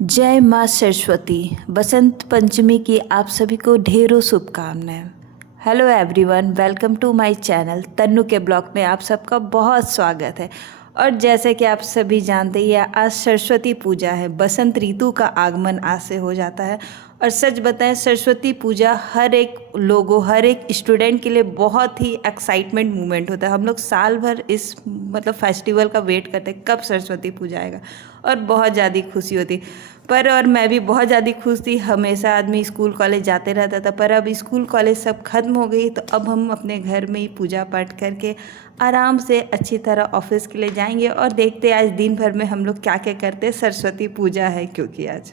जय माँ सरस्वती। बसंत पंचमी की आप सभी को ढेरों शुभकामनाएं। Hello everyone, welcome to my channel Tannu के ब्लॉग में आप सबका बहुत स्वागत है। और जैसे कि आप सभी जानते ही हैं, आज सरस्वती पूजा है। बसंत ऋतु का आगमन आज से हो जाता है। और सच बताएं, सरस्वती पूजा हर एक लोगों, हर एक स्टूडेंट के लिए बहुत ही एक्साइटमेंट मोमेंट होता है। हम लोग साल भर इस फेस्टिवल का वेट करते हैं, कब सरस्वती पूजा आएगा, और बहुत ज़्यादा खुशी होती। और मैं भी बहुत ज़्यादा खुश थी। हमेशा आदमी स्कूल कॉलेज जाते रहता था, पर अब स्कूल कॉलेज सब खत्म हो गई, तो अब हम अपने घर में ही पूजा पाठ करके आराम से अच्छी तरह ऑफिस के लिए जाएंगे। और देखते आज दिन भर में हम लोग क्या क्या करते हैं। सरस्वती पूजा है क्योंकि आज।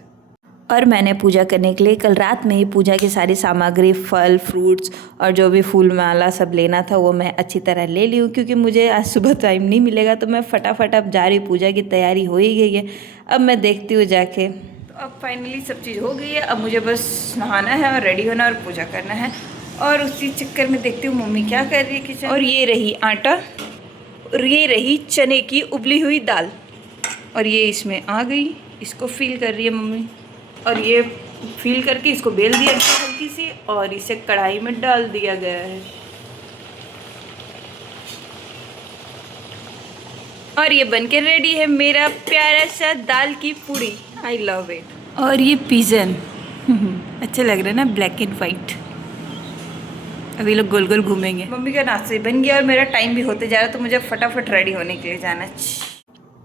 और मैंने पूजा करने के लिए कल रात में ही पूजा की सारी सामग्री, फल, फ्रूट्स और जो भी फूल माला सब लेना था वो मैं अच्छी तरह ले ली हूँ, क्योंकि मुझे आज सुबह टाइम नहीं मिलेगा। तो मैं फटाफट अब जा रही, पूजा की तैयारी हो ही गई है। अब मैं देखती हूँ जाके। तो अब फाइनली सब चीज़ हो गई है। अब मुझे बस नहाना है और रेडी होना और पूजा करना है। और उसी चक्कर में देखती हूँ मम्मी क्या कर रही है किचन। और ये रही आटा, और ये रही चने की उबली हुई दाल, और ये इसमें आ गई। इसको फील कर रही है मम्मी, और ये फील करके इसको बेल दिया गया हल्की सी, और इसे कढ़ाई में डाल दिया गया है। और ये बनके रेडी है मेरा प्यारा सा दाल की पूड़ी। I love it. और ये पिजन अच्छे लग रहे हैं ना, ब्लैक एंड वाइट। अभी लोग गोल गोल घूमेंगे। मम्मी का नाश्ता बन गया और मेरा टाइम भी होते जा रहा है, तो मुझे फटाफट रेडी होने के लिए जाना है।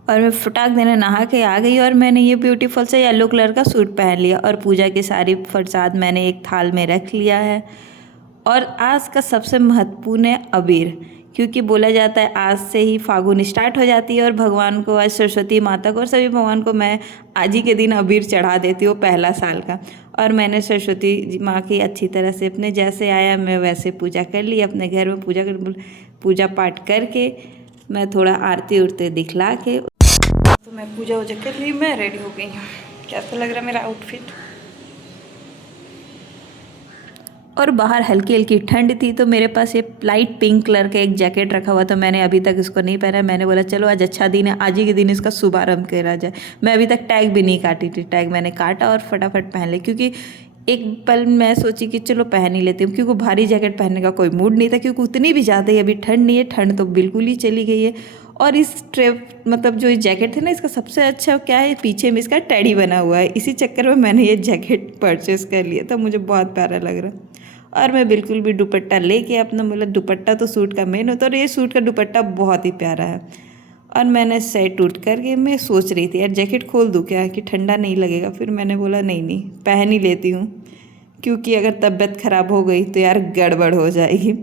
और मैं फटाक देने नहा के आ गई, और मैंने ये ब्यूटीफुल सा येलो कलर का सूट पहन लिया, और पूजा की सारी प्रसाद मैंने एक थाल में रख लिया है। और आज का सबसे महत्वपूर्ण है अबीर, क्योंकि बोला जाता है आज से ही फागुन स्टार्ट हो जाती है। और भगवान को, आज सरस्वती माता को और सभी भगवान को मैं आज ही के दिन अबीर चढ़ा देती हूँ, पहला साल का। और मैंने सरस्वती माँ की अच्छी तरह से अपने जैसे आया मैं वैसे पूजा कर ली। अपने घर में पूजा पाठ करके मैं थोड़ा आरती उरती दिखला के, तो मैं पूजा वूजा कर ली, मैं रेडी हो गई हूँ। कैसा लग रहा है मेरा आउटफिट। और बाहर हल्की हल्की ठंड थी, तो मेरे पास ये लाइट पिंक कलर का एक जैकेट रखा हुआ था। मैंने अभी तक इसको नहीं पहना। मैंने बोला चलो आज अच्छा दिन है, आज ही के दिन इसका शुभारंभ करा जाए। मैं अभी तक टैग भी नहीं काटी थी, टैग मैंने काटा और फटाफट पहन ली, क्योंकि एक पल मैं सोची कि चलो पहन ही लेती हूँ, क्योंकि भारी जैकेट पहनने का कोई मूड नहीं था, क्योंकि उतनी भी ज़्यादा ही अभी ठंड नहीं है। ठंड तो बिल्कुल ही चली गई है। और इस जो ये जैकेट थे ना, इसका सबसे अच्छा क्या है, पीछे में इसका टेडी बना हुआ है। इसी चक्कर में मैंने ये जैकेट परचेस कर लिया था, मुझे बहुत प्यारा लग रहा है। और मैं बिल्कुल भी दुपट्टा लेके अपना, मतलब दुपट्टा तो सूट का मेन होता है, और ये सूट का दुपट्टा बहुत ही प्यारा है। और मैंने सेट उठ करके मैं सोच रही थी यार जैकेट खोल दूँ क्या, कि ठंडा नहीं लगेगा। फिर मैंने बोला नहीं पहन ही लेती हूँ, क्योंकि अगर तबीयत ख़राब हो गई तो यार गड़बड़ हो जाएगी।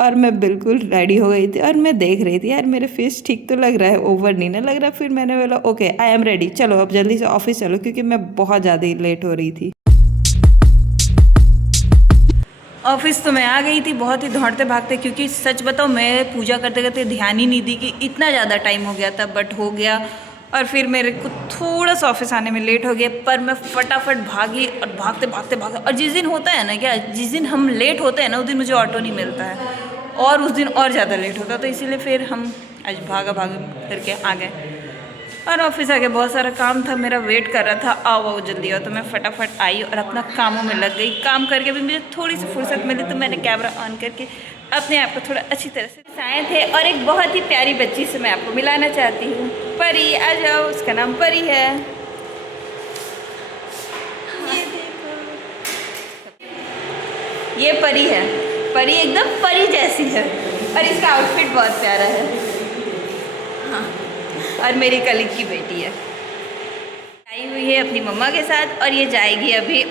और मैं बिल्कुल रेडी हो गई थी, और मैं देख रही थी यार मेरे फेस ठीक तो लग रहा है, ओवर नहीं ना लग रहा। फिर मैंने बोला ओके आई एम रेडी, चलो अब जल्दी से ऑफिस चलो, क्योंकि मैं बहुत ज़्यादा ही लेट हो रही थी। ऑफिस तो मैं आ गई थी बहुत ही दौड़ते भागते, क्योंकि सच बताओ मैं पूजा करते करते ध्यान ही नहीं दी कि इतना ज़्यादा टाइम हो गया था, बट हो गया। और फिर मेरे को थोड़ा सा ऑफिस आने में लेट हो गया, पर मैं फटाफट भागी और भागते भागते भागते। और जिस दिन होता है ना, क्या जिस दिन हम लेट होते हैं ना, उस दिन मुझे ऑटो नहीं मिलता है, और उस दिन और ज़्यादा लेट होता, तो इसीलिए फिर हम आज भागा करके आ गए। और ऑफिस आके बहुत सारा काम था, मेरा वेट कर रहा था आओ जल्दी आओ। तो मैं फटाफट आई और अपना कामों में लग गई। काम करके भी मुझे थोड़ी सी फुर्सत मिली, तो मैंने कैमरा ऑन करके अपने आप को थोड़ा अच्छी तरह से आए थे। और एक बहुत ही प्यारी बच्ची से मैं आपको मिलाना चाहती हूँ, परी। आ जाओ, उसका नाम परी है। ये परी है, परी एकदम परी जैसी है, और इसका आउटफिट बहुत प्यारा है। हाँ, और मेरी कलीग की बेटी है, आई हुई है अपनी मम्मा के साथ, और ये जाएगी अभी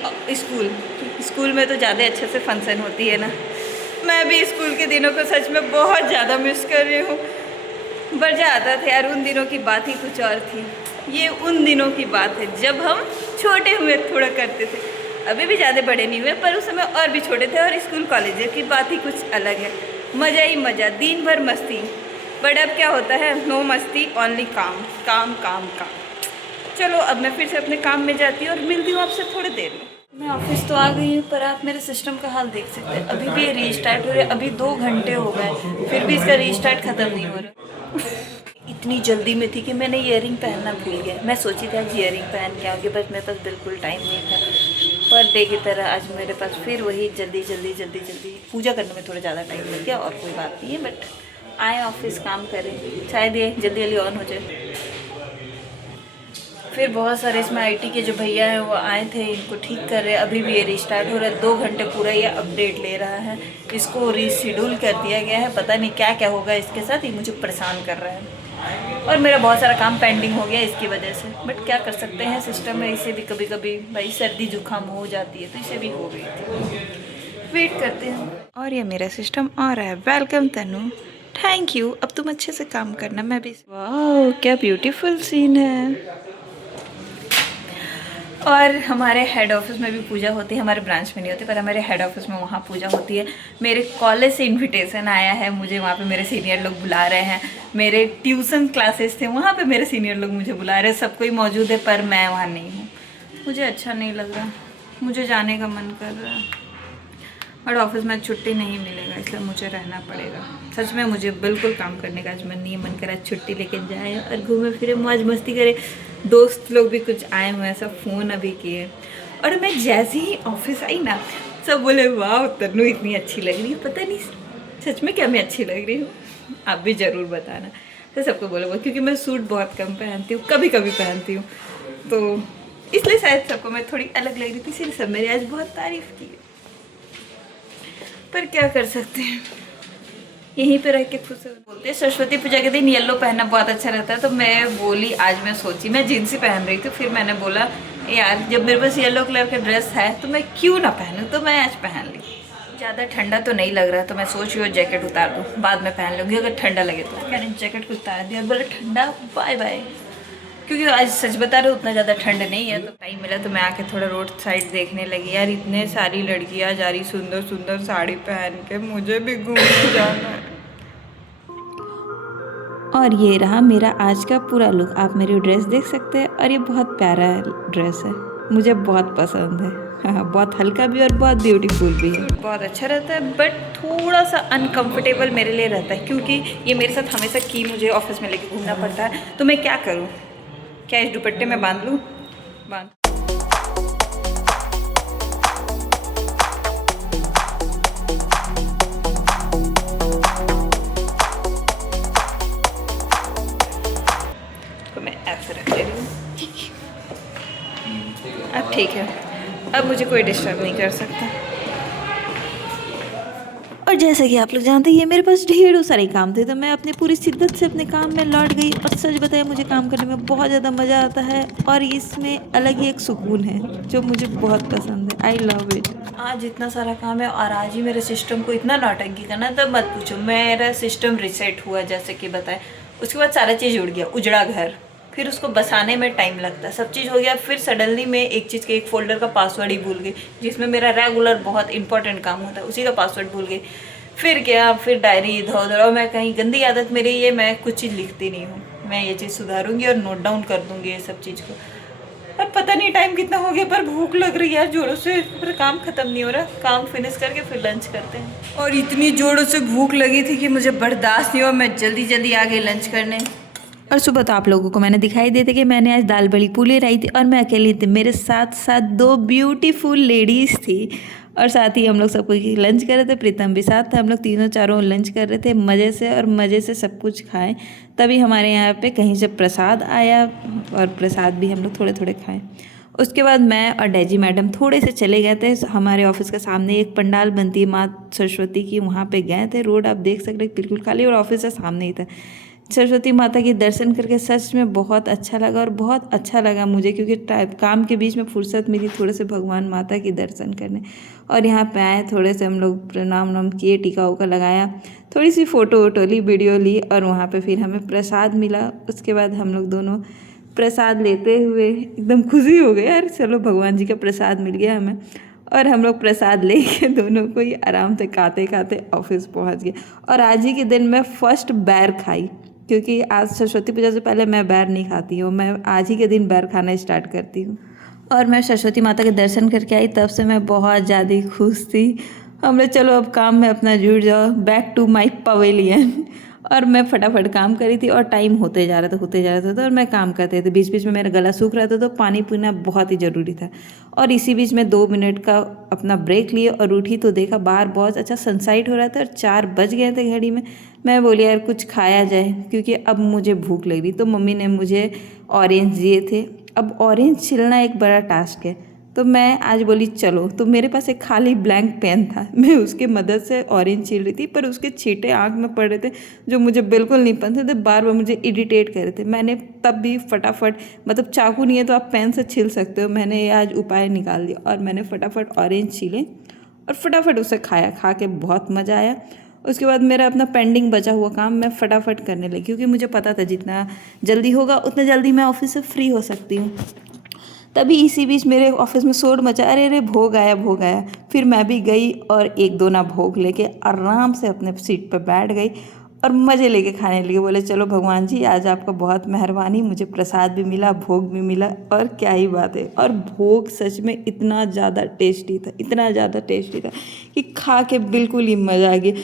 स्कूल में तो ज़्यादा अच्छे से फंक्शन होती है ना। मैं भी स्कूल के दिनों को सच में बहुत ज़्यादा मिस कर रही हूँ। मज़ा आता था यार, उन दिनों की बात ही कुछ और थी। ये उन दिनों की बात है जब हम छोटे हुए थोड़ा करते थे। अभी भी ज़्यादा बड़े नहीं हुए, पर उस समय और भी छोटे थे, और स्कूल कॉलेज की बात ही कुछ अलग है। मज़ा ही मज़ा, दिन भर मस्ती। बट अब क्या होता है, नो मस्ती, ओनली काम काम काम काम। चलो अब मैं फिर से अपने काम में जाती हूँ और मिलती हूँ आपसे थोड़ी देर में। मैं ऑफिस तो आ गई हूँ, पर आप मेरे सिस्टम का हाल देख सकते हैं। अभी भी ये रीस्टार्ट हो रहा है, अभी 2 घंटे हो गए, फिर भी इसका रीस्टार्ट ख़त्म नहीं हो रहा। इतनी जल्दी में थी कि मैंने ईयरिंग पहनना भूल गया। मैं सोची थी आज ईयरिंग पहन के आऊँगी, बस मेरे पास बिल्कुल टाइम नहीं था। पर डे की तरह आज मेरे पास फिर वही जल्दी पूजा करने में थोड़ा ज़्यादा टाइम लग गया, और कोई बात नहीं है। बट आए ऑफिस काम करें, शायद ये जल्दी ऑन हो जाए। फिर बहुत सारे इसमें आईटी के जो भैया हैं वो आए थे, इनको ठीक कर रहे हैं। अभी भी ये रिस्टार्ट हो रहा है, 2 घंटे पूरा ये अपडेट ले रहा है। इसको रीशेड्यूल कर दिया गया है, पता नहीं क्या क्या होगा इसके साथ, ये मुझे परेशान कर रहा है। और मेरा बहुत सारा काम पेंडिंग हो गया इसकी वजह से। बट क्या कर सकते हैं, सिस्टम में इसे भी कभी कभी भाई सर्दी जुकाम हो जाती है, तो इसे भी हो गई थी। वेट करते हैं। और ये मेरा सिस्टम आ रहा है। Welcome Tanu, thank you. अब तुम अच्छे से काम करना, मैं भी। वाह क्या ब्यूटीफुल सीन है। और हमारे हेड ऑफिस में भी पूजा होती है, हमारे ब्रांच में नहीं होती पर हमारे हेड ऑफिस में वहाँ पूजा होती है। मेरे कॉलेज से इनविटेशन आया है, मुझे वहाँ पे मेरे सीनियर लोग बुला रहे हैं। मेरे ट्यूशन क्लासेस थे, वहाँ पे मेरे सीनियर लोग मुझे बुला रहे हैं। सब कोई मौजूद है पर मैं वहाँ नहीं हूँ। मुझे अच्छा नहीं लग रहा, मुझे जाने का मन कर रहा है और ऑफिस में छुट्टी नहीं मिलेगा, इसलिए मुझे रहना पड़ेगा। सच में मुझे बिल्कुल काम करने का आज मन नहीं है। मन करा छुट्टी लेके जाए और घूमे फिरे, मौज मस्ती करे। दोस्त लोग भी कुछ आए हुए हैं, सब फ़ोन अभी किए। और मैं जैसे ही ऑफिस आई ना, सब बोले वाह तन्नू इतनी अच्छी लग रही है। पता नहीं सच में क्या मैं अच्छी लग रही हूँ, आप भी ज़रूर बताना। तो सबको बोला क्योंकि मैं सूट बहुत कम पहनती हूँ, कभी कभी पहनती हूँ, तो इसलिए शायद सबको मैं थोड़ी अलग लग रही थी, इसलिए सब मेरी आज बहुत तारीफ़ की। पर क्या कर सकते हैं, यहीं पे रह के खुश बोलते हैं। सरस्वती पूजा के दिन येलो पहनना बहुत अच्छा रहता है, तो मैं बोली आज मैं सोची मैं जीन्स ही पहन रही थी, फिर मैंने बोला यार जब मेरे पास येलो कलर का ड्रेस है तो मैं क्यों ना पहनूं, तो मैं आज पहन ली। ज़्यादा ठंडा तो नहीं लग रहा, तो मैं सोच रही हूँ जैकेट उतार दूँ, बाद में पहन लूँगी अगर ठंडा लगे तो। मैंने जैकेट को उतार दिया और बोला ठंडा बाय बाय, क्योंकि आज सच बता रहे उतना ज़्यादा ठंड नहीं है। तो टाइम मिला तो मैं आके थोड़ा रोड साइड देखने लगी। यार इतने सारी लड़कियां जा रही सुंदर सुंदर साड़ी पहन के, मुझे भी घूमने जाना है। और ये रहा मेरा आज का पूरा लुक, आप मेरी ड्रेस देख सकते हैं। और ये बहुत प्यारा ड्रेस है, मुझे बहुत पसंद है। हाँ बहुत हल्का भी और बहुत ब्यूटीफुल भी है, बहुत अच्छा रहता है। बट थोड़ा सा अनकंफर्टेबल मेरे लिए रहता है, क्योंकि ये मेरे साथ हमेशा की मुझे ऑफिस में लेके घूमना पड़ता है। तो मैं क्या करूँ, क्या इस दुपट्टे में बांध लूँ? बांध। तो मैं ऐसे रख ले रही हूँ। अब ठीक है, अब मुझे कोई डिस्टर्ब नहीं कर सकता। और जैसा कि आप लोग जानते हैं, ये मेरे पास ढेरों सारे काम थे, तो मैं अपनी पूरी शिद्दत से अपने काम में लौट गई। और सच बताया मुझे काम करने में बहुत ज़्यादा मज़ा आता है, और इसमें अलग ही एक सुकून है जो मुझे बहुत पसंद है। I love it. आज इतना सारा काम है और आज ही मेरे सिस्टम को इतना नौटंकी करना, तब मत पूछो। मेरा सिस्टम रिसेट हुआ जैसे कि बताए, उसके बाद सारा चीज़ उड़ गया, उजड़ा घर। फिर उसको बसाने में टाइम लगता है, सब चीज़ हो गया। फिर सडनली मैं एक चीज़ के एक फ़ोल्डर का पासवर्ड ही भूल गई, जिसमें मेरा रेगुलर बहुत इंपॉर्टेंट काम होता है, उसी का पासवर्ड भूल गई। फिर क्या, फिर डायरी इधर उधर। और मैं कहीं गंदी आदत मेरी ये, मैं कुछ चीज़ लिखती नहीं हूँ। मैं ये चीज़ सुधारूंगी और नोट डाउन कर दूँगी ये सब चीज़ को। अब पता नहीं टाइम कितना हो गया, पर भूख लग रही है यार जोरों से, पर काम ख़त्म नहीं हो रहा। काम फिनिश करके फिर लंच करते हैं। और इतनी जोरों से भूख लगी थी कि मुझे बर्दाश्त नहीं हुआ, मैं जल्दी जल्दी आ गई लंच करने। और सुबह तो आप लोगों को मैंने दिखाई देते कि मैंने आज दाल बड़ी पूड़ी लाई थी, और मैं अकेली थी। मेरे साथ साथ 2 ब्यूटीफुल लेडीज़ थी, और साथ ही हम लोग सब कोई लंच कर रहे थे। प्रीतम भी साथ था, हम लोग तीनों चारों लंच कर रहे थे मज़े से, और मज़े से सब कुछ खाएं। तभी हमारे यहाँ पे कहीं से प्रसाद आया, और प्रसाद भी हम लोग थोड़े थोड़े खाएं। उसके बाद मैं और डैजी मैडम थोड़े से चले गए थे। हमारे ऑफिस के सामने एक पंडाल बनती है माँ सरस्वती की, वहाँ पे गए थे। रोड आप देख सकते बिल्कुल खाली, और ऑफिस के सामने ही था। सरस्वती माता के दर्शन करके सच में बहुत अच्छा लगा, और बहुत अच्छा लगा मुझे, क्योंकि काम के बीच में फुर्सत मिली थोड़े से भगवान माता के दर्शन करने। और यहाँ पे आए, थोड़े से हम लोग प्रणाम नाम किए, टीका उका लगाया, थोड़ी सी फ़ोटो वोटो ली, वीडियो ली, और वहाँ पे फिर हमें प्रसाद मिला। उसके बाद हम लोग दोनों प्रसाद लेते हुए एकदम खुशी हो गए, यार चलो भगवान जी का प्रसाद मिल गया हमें। और हम लोग प्रसाद लेके दोनों को ही आराम से खाते खाते ऑफिस पहुँच गए। और आज ही के दिन मैं फर्स्ट बैर खाई, क्योंकि आज सरस्वती पूजा से पहले मैं बैर नहीं खाती हूँ। मैं आज ही के दिन बैर खाना स्टार्ट करती हूँ। और मैं सरस्वती माता के दर्शन करके आई, तब से मैं बहुत ज़्यादा खुश थी। हमने चलो अब काम में अपना जुड़ जाओ, बैक टू माई पवेलियन। और मैं फटाफट काम करी थी और टाइम होते जा रहा था और मैं काम करते थे। बीच बीच में मेरा गला सूख रहा था तो पानी पीना बहुत ही ज़रूरी था। और इसी बीच में 2 मिनट का अपना ब्रेक लिए और उठी तो देखा बाहर बहुत अच्छा सनसाइट हो रहा था और 4 बज गए थे घड़ी में। मैं बोली यार कुछ खाया जाए क्योंकि अब मुझे भूख लग रही। तो मम्मी ने मुझे ऑरेंज दिए थे। अब ऑरेंज छिलना एक बड़ा टास्क है तो मैं आज बोली चलो। तो मेरे पास एक खाली ब्लैंक पेन था, मैं उसके मदद से ऑरेंज छील रही थी पर उसके छींटे आँख में पड़ रहे थे जो मुझे बिल्कुल नहीं पसंद थे, बार बार मुझे इरिटेट कर रहे थे। मैंने तब भी फटाफट, मतलब चाकू नहीं है तो आप पेन से छील सकते हो, मैंने ये आज उपाय निकाल दिया और मैंने फटाफट ऑरेंज छीले और फटाफट उसे खाया। खा के बहुत मज़ा आया। उसके बाद मेरा अपना पेंडिंग बचा हुआ काम मैं फटाफट करने लगी क्योंकि मुझे पता था जितना जल्दी होगा उतना जल्दी मैं ऑफिस से फ्री हो सकती हूँ। तभी इसी बीच मेरे ऑफिस में शोर मचा, अरे अरे भोग आया भोग आया। फिर मैं भी गई और एक दो ना भोग लेके आराम से अपने सीट पर बैठ गई और मज़े लेके खाने लगे। बोले चलो भगवान जी आज आपका बहुत मेहरबानी, मुझे प्रसाद भी मिला, भोग भी मिला और क्या ही बात है। और भोग सच में इतना ज़्यादा टेस्टी था, इतना ज़्यादा टेस्टी था कि खा के बिल्कुल ही मज़ा आ गया।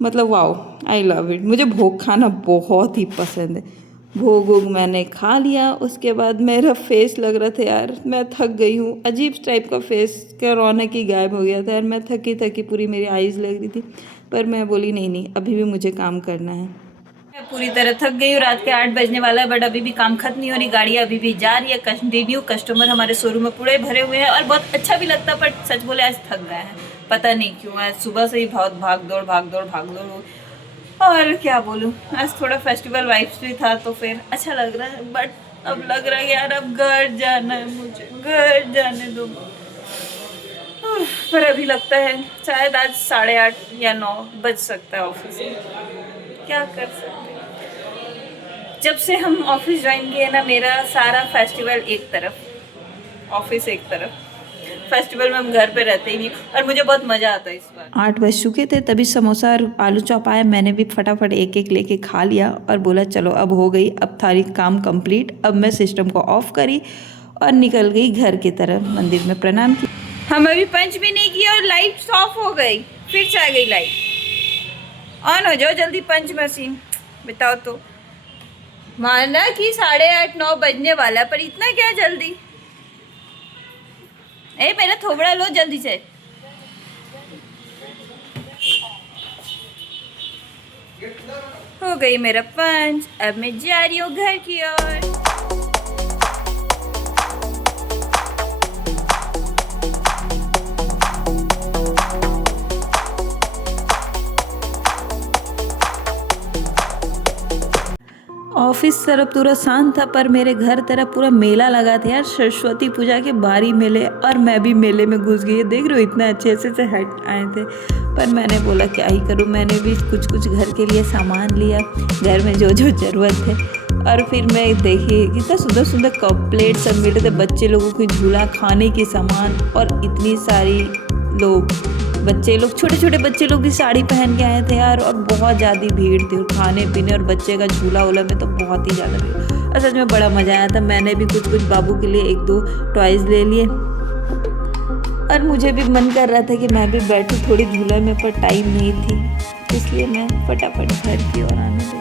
मतलब वाओ, आई लव इट। मुझे भोग खाना बहुत ही पसंद है। भोग वोग मैंने खा लिया। उसके बाद मेरा फेस लग रहा था यार मैं थक गई हूँ, अजीब टाइप का फेस का रौनक ही गायब हो गया था यार। मैं थकी थकी पूरी मेरी आईज लग रही थी पर मैं बोली नहीं नहीं अभी भी मुझे काम करना है। मैं पूरी तरह थक गई हूँ। रात के 8 बजने वाला है बट अभी भी काम खत्म नहीं हो रही, गाड़ियाँ अभी भी जा रही है कंटिन्यू। कस्टमर हमारे शोरूम में पूरे भरे हुए हैं और बहुत अच्छा भी लगता है बट सच बोले आज थक गए हैं, पता नहीं क्यों। आज सुबह से ही बहुत भाग दौड़ और क्या बोलूँ, आज थोड़ा फेस्टिवल वाइब्स भी था तो फिर अच्छा लग रहा है। बट अब लग रहा है यार अब घर जाना है, मुझे घर जाने दो। पर अभी लगता है शायद आज 8:30 या 9 बज सकता है ऑफिस में, क्या कर सकते हैं। जब से हम ऑफिस ज्वाइन किए ना मेरा सारा फेस्टिवल एक तरफ, ऑफिस एक तरफ। फेस्टिवल में हम घर पे रहते ही नहीं और मुझे बहुत मज़ा आता है इस बार। 8 बज चुके थे तभी समोसा और आलू चॉप आया, मैंने भी फटाफट एक एक लेके खा लिया और बोला चलो अब हो गई, अब थारी काम कंप्लीट। अब मैं सिस्टम को ऑफ करी और निकल गई घर की तरफ। मंदिर में प्रणाम किया। हम अभी पंच भी नहीं किया और लाइट ऑफ हो गई, फिर से आ गई लाइट। ऑन हो जाओ जल्दी पंच मशीन। बताओ तो, माना कि 8:30-9 बजने वाला पर इतना क्या जल्दी। ए मेरा थोबड़ा लो जल्दी से। हो गई मेरा पंच, अब मैं जा रही हूँ घर की ओर। ऑफिस तरफ पूरा शांत था पर मेरे घर तरफ पूरा मेला लगा था यार, सरस्वती पूजा के बारी मेले। और मैं भी मेले में घुस गई। देख रहे हो इतना अच्छे से हट आए थे पर मैंने बोला क्या ही करूँ, मैंने भी कुछ घर के लिए सामान लिया, घर में जो जो ज़रूरत है। और फिर मैं देखी कितना सुंदर सुंदर कप प्लेट सब मिले थे, बच्चे लोगों की झूला, खाने की सामान और इतनी सारी लोग, बच्चे लोग, छोटे छोटे बच्चे लोग भी साड़ी पहन के आए थे यार। और बहुत ज़्यादा भीड़ थी और खाने पीने और बच्चे का झूला वूला में तो बहुत ही ज़्यादा भीड़। और सच में बड़ा मज़ा आया था। मैंने भी कुछ बाबू के लिए 1-2 टॉयज़ ले लिए और मुझे भी मन कर रहा था कि मैं भी बैठूँ थोड़ी झूला में पर टाइम नहीं थी, इसलिए मैं फटाफट घर की ओर आने लगी।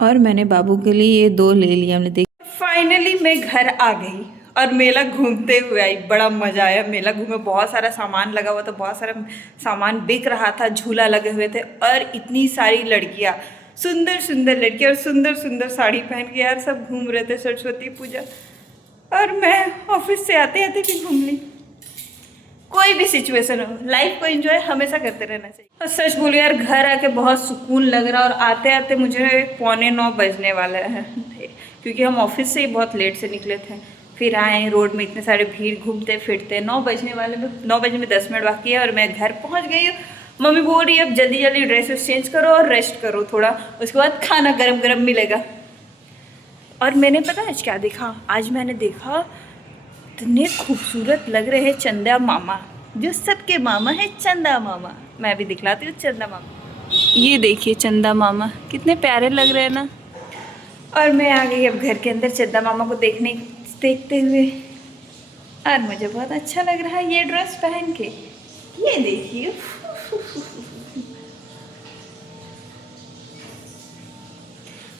और मैंने बाबू के लिए ये 2 ले लिया। हमने देख फाइनली मैं घर आ गई और मेला घूमते हुए आई, बड़ा मज़ा आया। मेला घूमे, बहुत सारा सामान लगा हुआ था, बहुत सारा सामान बिक रहा था, झूला लगे हुए थे और इतनी सारी लड़कियाँ, सुंदर सुंदर लड़कियाँ और सुंदर सुंदर साड़ी पहन के यार सब घूम रहे थे सरस्वती पूजा। और मैं ऑफिस से आते आते भी घूम ली। कोई भी सिचुएशन हो, लाइफ को एंजॉय हमेशा करते रहना चाहिए। और सच बोलो यार घर आके बहुत सुकून लग रहा और आते आते मुझे 8:45 बजने वाला है क्योंकि हम ऑफिस से ही बहुत लेट से निकले थे। फिर आए, रोड में इतने सारे भीड़, घूमते फिरते 9 बजने वाले में, 9 बजने में 10 मिनट बाकी है और मैं घर पहुँच गई हूँ। मम्मी बोल रही है अब जल्दी जल्दी ड्रेसेस चेंज करो और रेस्ट करो थोड़ा, उसके बाद खाना गरम गरम मिलेगा। और मैंने पता आज क्या देखा, आज मैंने देखा इतने खूबसूरत लग रहे हैं चंदा मामा। जो सबके मामा है चंदा मामा। मैं भी दिखलाती हूँ चंदा मामा। ये देखिए चंदा मामा कितने प्यारे लग रहे हैं ना। और मैं आ गई अब घर के अंदर चंदा मामा को देखते हुए। और मुझे बहुत अच्छा लग रहा है ये ड्रेस पहन के। ये देखिए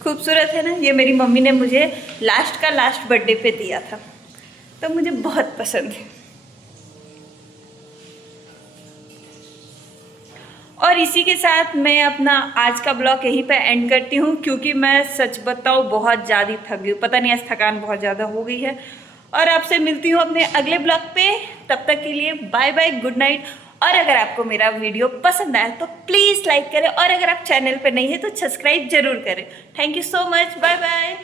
खूबसूरत है ना। ये मेरी मम्मी ने मुझे लास्ट बर्थडे पे दिया था, तो मुझे बहुत पसंद है। और इसी के साथ मैं अपना आज का ब्लॉग यहीं पे एंड करती हूँ, क्योंकि मैं सच बताऊँ बहुत ज़्यादा थक गई हूँ। पता नहीं आज थकान बहुत ज़्यादा हो गई है। और आपसे मिलती हूँ अपने अगले ब्लॉग पे। तब तक के लिए बाय बाय, गुड नाइट। और अगर आपको मेरा वीडियो पसंद आया तो प्लीज़ लाइक करें, और अगर आप चैनल पे नहीं है तो सब्सक्राइब जरूर करें। Thank you so much, bye bye.